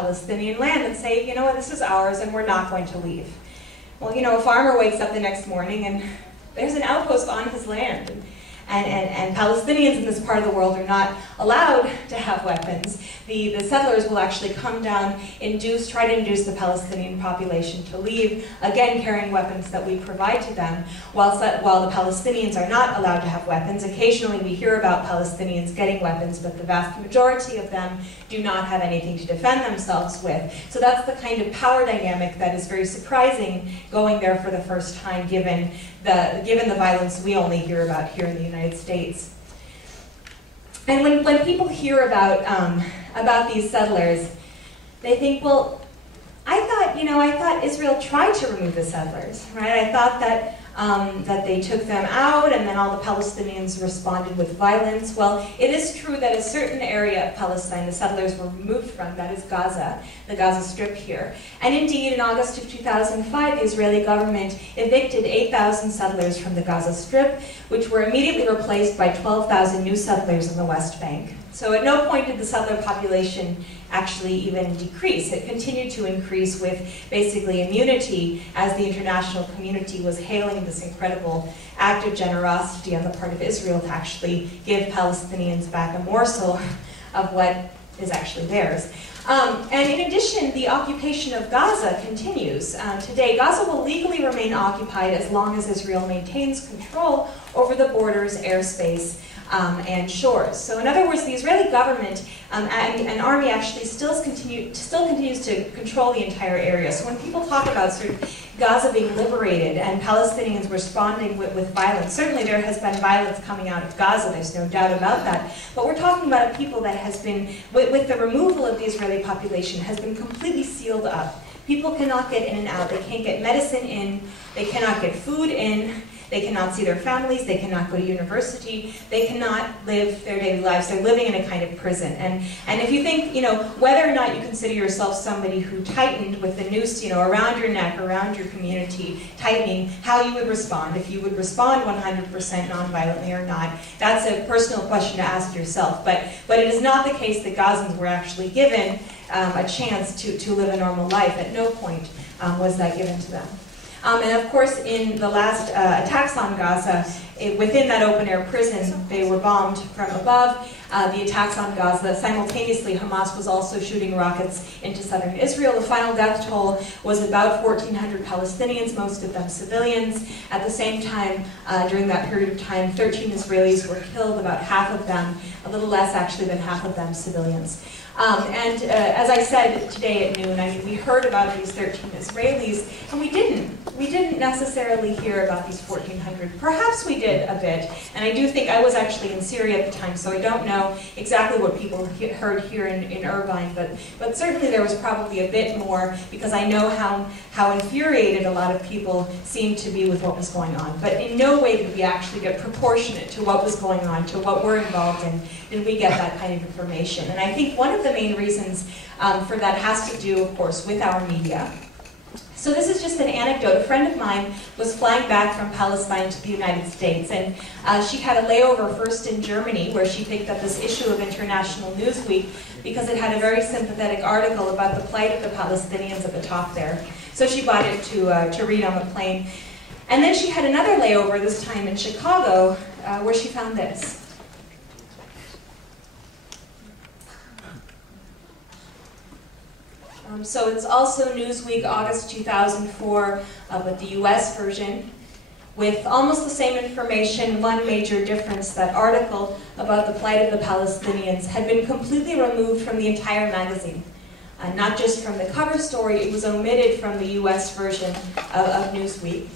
Palestinian land and say, you know what, this is ours and we're not going to leave. Well, you know, a farmer wakes up the next morning and there's an outpost on his land. And Palestinians in this part of the world are not allowed to have weapons. The settlers will actually come down, try to induce the Palestinian population to leave, again carrying weapons that we provide to them, while the Palestinians are not allowed to have weapons. Occasionally we hear about Palestinians getting weapons, but the vast majority of them do not have anything to defend themselves with. So that's the kind of power dynamic that is very surprising going there for the first time, given the violence we only hear about here in the United States. And when people hear about these settlers, they think, well, I thought Israel tried to remove the settlers, right? I thought that they took them out and then all the Palestinians responded with violence. Well, it is true that a certain area of Palestine the settlers were removed from, that is Gaza, the Gaza Strip here. And indeed, in August of 2005, the Israeli government evicted 8,000 settlers from the Gaza Strip, which were immediately replaced by 12,000 new settlers in the West Bank. So at no point did the settler population actually even decrease. It continued to increase with basically immunity as the international community was hailing this incredible act of generosity on the part of Israel to actually give Palestinians back a morsel of what is actually theirs. And in addition, the occupation of Gaza continues. Today, Gaza will legally remain occupied as long as Israel maintains control over the borders, airspace, and shores. So in other words, the Israeli government and army actually still continues to control the entire area. So when people talk about sort of Gaza being liberated and Palestinians responding with violence, certainly there has been violence coming out of Gaza, there's no doubt about that. But we're talking about a people that has been, with the removal of the Israeli population, has been completely sealed up. People cannot get in and out. They can't get medicine in. They cannot get food in. They cannot see their families, they cannot go to university, they cannot live their daily lives. They're living in a kind of prison. And if you think, whether or not you consider yourself somebody who tightened with the noose, around your neck, around your community, tightening, how you would respond, if you would respond 100% non-violently or not, that's a personal question to ask yourself. But it is not the case that Gazans were actually given a chance to live a normal life. At no point was that given to them. And of course, in the last attacks on Gaza, within that open-air prison, they were bombed from above. The attacks on Gaza, simultaneously, Hamas was also shooting rockets into southern Israel. The final death toll was about 1,400 Palestinians, most of them civilians. At the same time, during that period of time, 13 Israelis were killed, about half of them, a little less actually than half of them civilians. As I said today at noon, we heard about these 13 Israelis, and we didn't necessarily hear about these 1,400. Perhaps we did a bit, and I do think I was actually in Syria at the time, so I don't know exactly what people heard here in Irvine, but certainly there was probably a bit more, because I know how infuriated a lot of people seemed to be with what was going on. But in no way did we actually get proportionate to what was going on, to what we're involved in, did we get that kind of information. And I think one of the main reasons for that has to do, of course, with our media. So this is just an anecdote. A friend of mine was flying back from Palestine to the United States, and she had a layover first in Germany, where she picked up this issue of International Newsweek because it had a very sympathetic article about the plight of the Palestinians at the top there. So she bought it to read on the plane. And then she had another layover, this time in Chicago, where she found this. So it's also Newsweek, August 2004, but the US version, with almost the same information. One major difference: that article about the plight of the Palestinians had been completely removed from the entire magazine. Not just from the cover story, it was omitted from the US version of Newsweek.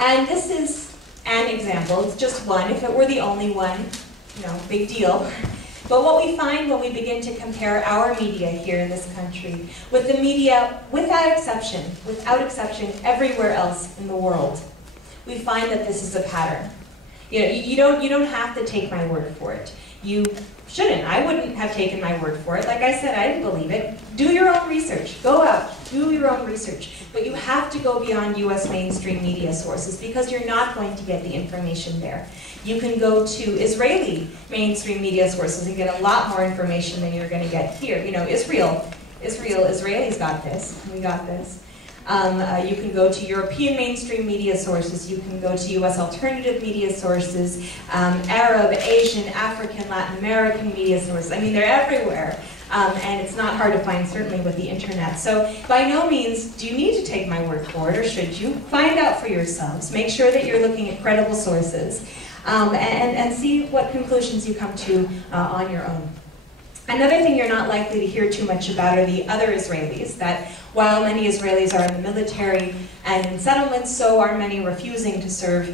And this is an example, it's just one. If it were the only one, big deal. But what we find when we begin to compare our media here in this country with the media, without exception, everywhere else in the world, we find that this is a pattern. You don't have to take my word for it. You shouldn't. I wouldn't have taken my word for it. Like I said, I didn't believe it. Do your own research. Go out. Do your own research. But you have to go beyond US mainstream media sources, because you're not going to get the information there. You can go to Israeli mainstream media sources and get a lot more information than you're going to get here. Israel Israelis got this, we got this. You can go to European mainstream media sources, you can go to US alternative media sources, Arab, Asian, African, Latin American media sources. I mean, they're everywhere. And it's not hard to find, certainly with the internet. So by no means do you need to take my word for it, or should you. Find out for yourselves. Make sure that you're looking at credible sources, and see what conclusions you come to on your own. Another thing you're not likely to hear too much about are the other Israelis, that while many Israelis are in the military and in settlements, so are many refusing to serve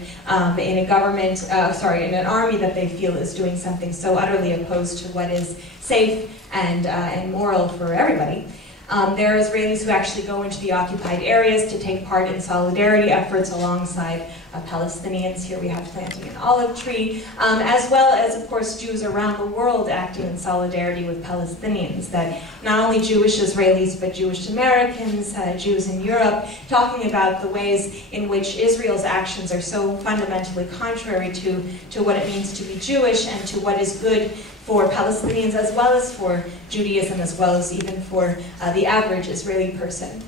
in a government, in an army that they feel is doing something so utterly opposed to what is safe and moral for everybody. There are Israelis who actually go into the occupied areas to take part in solidarity efforts alongside Palestinians. Here we have planting an olive tree, as well as, of course, Jews around the world acting in solidarity with Palestinians. That not only Jewish Israelis, but Jewish Americans, Jews in Europe, talking about the ways in which Israel's actions are so fundamentally contrary to what it means to be Jewish and to what is good for Palestinians, as well as for Judaism, as well as even for the average Israeli person.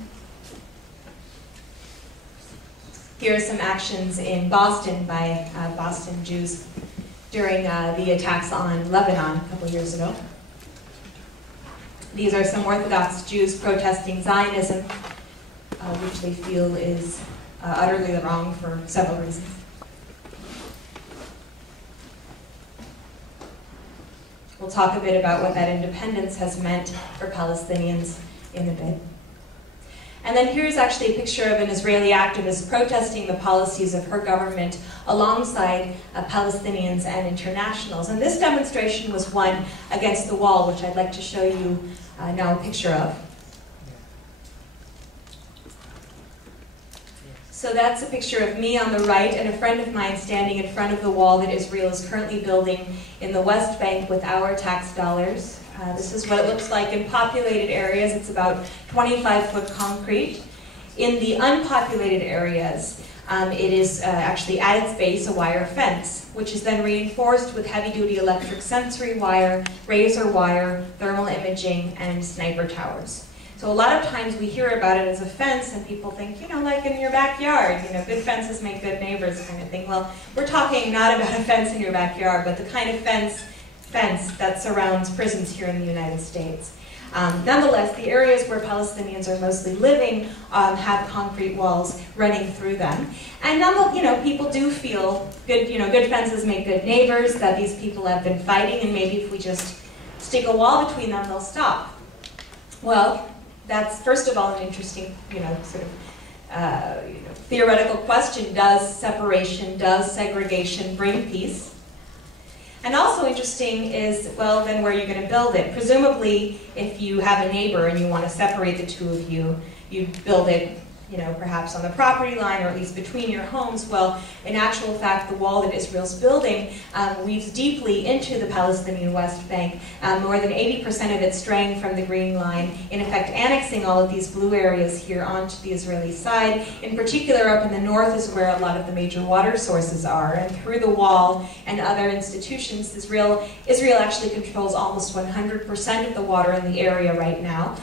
Here are some actions in Boston by Boston Jews during the attacks on Lebanon a couple years ago. These are some Orthodox Jews protesting Zionism, which they feel is utterly wrong for several reasons. We'll talk a bit about what that independence has meant for Palestinians in a bit. And then here's actually a picture of an Israeli activist protesting the policies of her government alongside Palestinians and internationals. And this demonstration was one against the wall, which I'd like to show you now a picture of. So that's a picture of me on the right and a friend of mine standing in front of the wall that Israel is currently building in the West Bank with our tax dollars. This is what it looks like in populated areas. It's about 25-foot concrete. In the unpopulated areas, it is actually at its base a wire fence, which is then reinforced with heavy-duty electric sensory wire, razor wire, thermal imaging, and sniper towers. So a lot of times we hear about it as a fence and people think, you know, like in your backyard, you know, good fences make good neighbors kind of thing. Well, we're talking not about a fence in your backyard, but the kind of fence that surrounds prisons here in the United States. Nonetheless, the areas where Palestinians are mostly living have concrete walls running through them. And people do feel good, good fences make good neighbors, that these people have been fighting, and maybe if we just stick a wall between them, they'll stop. Well, that's first of all an interesting, theoretical question. Does separation, does segregation bring peace? And also interesting is, well, then where are you going to build it? Presumably, if you have a neighbor and you want to separate the two of you, you build it, perhaps on the property line or at least between your homes. Well, in actual fact, the wall that Israel's building weaves deeply into the Palestinian West Bank, more than 80% of it straying from the Green Line, in effect annexing all of these blue areas here onto the Israeli side. In particular, up in the north is where a lot of the major water sources are, and through the wall and other institutions, Israel actually controls almost 100% of the water in the area right now.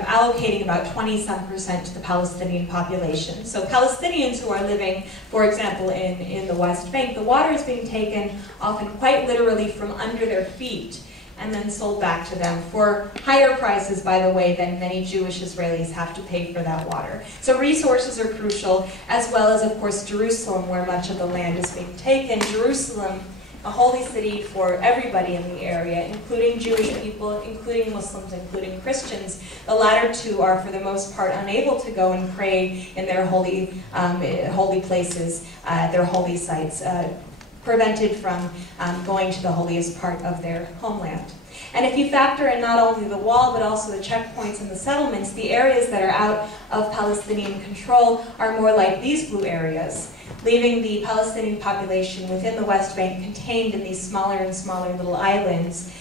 Allocating about 20-some% to the Palestinian population. So Palestinians who are living, for example, in the West Bank, the water is being taken often quite literally from under their feet and then sold back to them for higher prices, by the way, than many Jewish Israelis have to pay for that water. So resources are crucial, as well as, of course, Jerusalem, where much of the land is being taken. Jerusalem, a holy city for everybody in the area, including Jewish people, including Muslims, including Christians. The latter two are, for the most part, unable to go and pray in their holy places, their holy sites, prevented from going to the holiest part of their homeland. And if you factor in not only the wall, but also the checkpoints and the settlements, the areas that are out of Palestinian control are more like these blue areas, leaving the Palestinian population within the West Bank contained in these smaller and smaller little islands.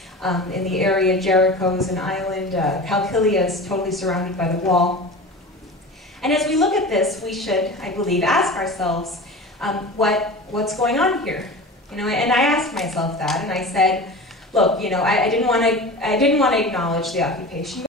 In the area, Jericho's an island, Qalqilia is totally surrounded by the wall. And as we look at this, we should, I believe, ask ourselves, what's going on here? And I asked myself that, and I said, look, you know, I didn't want to acknowledge the occupation.